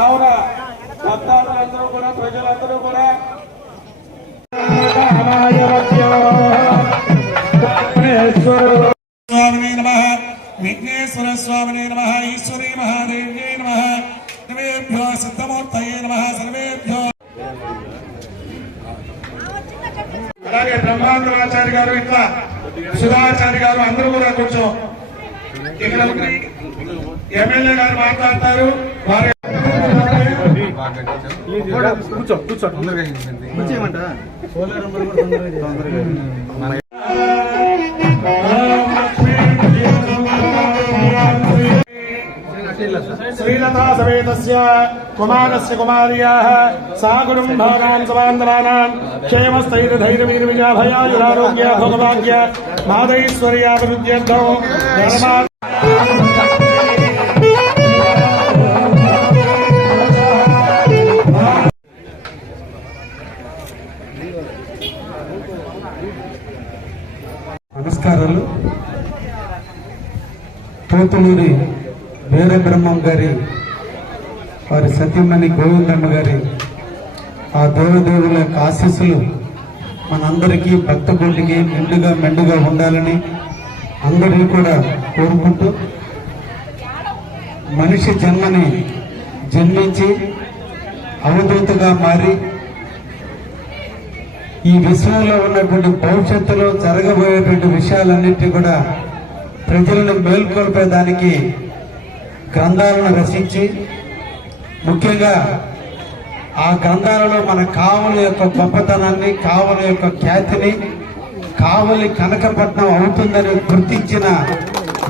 కావున ప్రజలందరూ కూడా. స్వామిని నమ. విఘ్నేశ్వర స్వామిని నమ. ఈశ్వరీ మహాదేవ్యై నమ. సర్వేభ్యో సిద్ధమూర్తయే నమ. సర్వేభ్యో. అలాగే బ్రహ్మాంధ్రాచార్య గారు ఇట్లా సుధాచార్య గారు అందరూ కూడా కొంచెం ఇక్కడ ఎమ్మెల్యే గారు మాట్లాడతారు. వారి కూర్చో కూర్చో. తొందరగా కూర్చోమంట శ్రీలతా సమేతస్య కుమారస్య కుమార్యాः सा కుటుంబానాం సమాంతరానాం క్షేమస్థైర్యధైర్యవీర్విజాభయాయురారోగ్య భోగభాగ్య మాదైశ్వర్యాభివృద్ధ్యర్థం నమస్కారాలు. తోతులూరి వీర బ్రహ్మం గారి వారి సత్యమణి గోవిందమ్మ గారి ఆ దేవదేవుల యొక్క ఆశీస్సులు మనందరికీ భక్త కోటికి మెండుగా మెండుగా ఉండాలని అందరినీ కూడా కోరుకుంటూ మనిషి జన్మని జన్మించి అవధూతగా మారి ఈ విశ్వంలో ఉన్నటువంటి భవిష్యత్తులో జరగబోయేటువంటి విషయాలన్నింటినీ కూడా ప్రజలను మేల్కొల్పేదానికి గ్రంథాలను రచించి ముఖ్యంగా ఆ గ్రంథాలలో మన కావలి యొక్క గొప్పతనాన్ని కావలి యొక్క ఖ్యాతిని కావలి కనకపట్నం అవుతుందని గుర్తించిన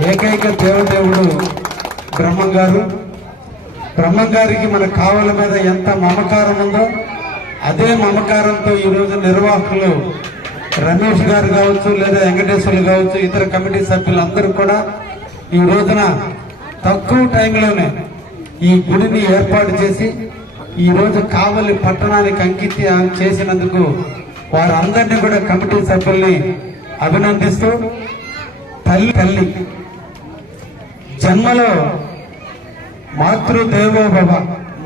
ఏకైక దేవదేవుడు బ్రహ్మం గారు బ్రహ్మం గారికి మన కావుల మీద ఎంత మమకారం ఉందో అదే మమకారంతో ఈ రోజు నిర్వాహకులు రమేష్ గారు కావచ్చు లేదా వెంకటేశ్వర్లు కావచ్చు ఇతర కమిటీ సభ్యులందరూ కూడా ఈ రోజున తక్కువ టైంలోనే ఈ గుడిని ఏర్పాటు చేసి ఈ రోజు కావలి పట్టణానికి అంకితం చేసినందుకు వారందరినీ కూడా కమిటీ సభ్యుల్ని అభినందిస్తూ తల్లి తల్లి జన్మలో మాతృదేవోభవ.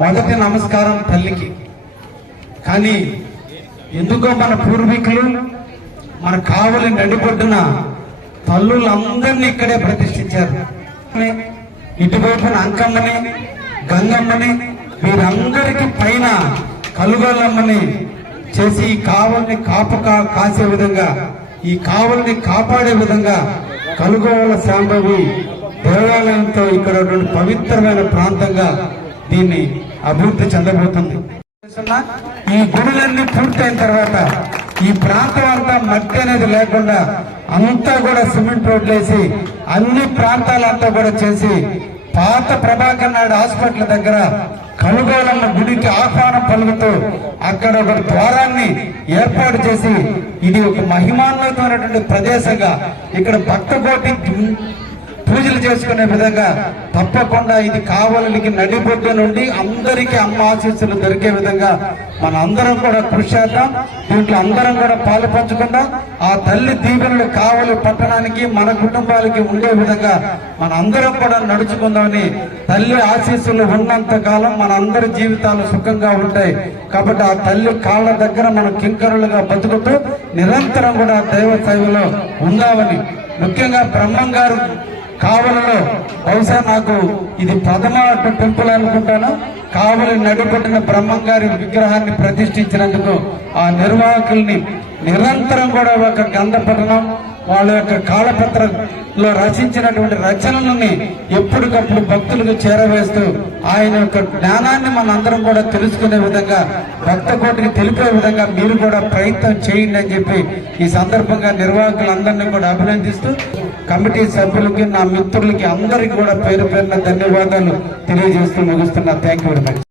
మొదటి నమస్కారం తల్లికి. కానీ ఎందుకో మన పూర్వీకులు మన కావలి నడిపొడ్డున తల్లులందరినీ ఇక్కడే ప్రతిష్ఠించారు. ఇటువైపున అంకమ్మని గంగమ్మని వీరందరికీ పైన కలుగోలమ్మని చేసి ఈ కావల్ని కాపు కాసే విధంగా ఈ కావల్ని కాపాడే విధంగా కలుగోల శాంభవి దేవాలయంతో ఇక్కడ పవిత్రమైన ప్రాంతంగా దీన్ని అభివృద్ధి చెందబోతుంది. ఈ గుడులన్నీ పూర్తయిన తర్వాత ఈ ప్రాంతం అంతా మట్టి అనేది లేకుండా అంతా కూడా సిమెంట్ రోడ్లు వేసి అన్ని ప్రాంతాలంతా కూడా చేసి పాత ప్రభాకర్ నాయుడు హాస్పిటల్ దగ్గర కనుగోలన్న గుడికి ఆహ్వానం పలుకుతూ అక్కడ ఒక ద్వారాన్ని ఏర్పాటు చేసి ఇది ఒక మహిమాన్వితమైనటువంటి ప్రదేశంగా ఇక్కడ భక్త కోటి పూజలు చేసుకునే విధంగా తప్పకుండా ఇది కావలికి నడిబొడ్డు నుండి అందరికీ అమ్మ ఆశీస్సులు దొరికే విధంగా మన అందరం కూడా కృషి చేద్దాం. దీంట్లో అందరం కూడా పాలు పంచుకుందాం. ఆ తల్లి దీవెనలు కావలి పట్టణానికి మన కుటుంబాలకి ఉండే విధంగా మన అందరం కూడా నడుచుకుందామని తల్లి ఆశీస్సులు ఉన్నంత కాలం మన అందరి జీవితాలు సుఖంగా ఉంటాయి. కాబట్టి ఆ తల్లి కాళ్ళ దగ్గర మనం కింకరులుగా బతుకుతూ నిరంతరం కూడా దైవ సేవలో ఉందామని. ముఖ్యంగా బ్రహ్మం గారు కావలలో బహుశా నాకు ఇది ప్రథమ టెంపుల్ అనుకుంటాను. కావలి నడిపట్టిన బ్రహ్మం గారి విగ్రహాన్ని ప్రతిష్ఠించినందుకు ఆ నిర్వాహకుల్ని నిరంతరం కూడా ఒక గంధపట్టణం వాళ్ళ యొక్క కాలపత్రలో రచించినటువంటి రచనలని ఎప్పటికప్పుడు భక్తులకు చేరవేస్తూ ఆయన యొక్క జ్ఞానాన్ని మనందరం కూడా తెలుసుకునే విధంగా భక్త కోటికి తెలిపే విధంగా మీరు కూడా ప్రయత్నం చేయండి అని చెప్పి ఈ సందర్భంగా నిర్వాహకులందరినీ కూడా అభినందిస్తూ కమిటీ సభ్యులకి నా మిత్రులకి అందరికీ కూడా పేరు పేరున ధన్యవాదాలు తెలియజేస్తూ ముగిస్తున్నా. Thank you very much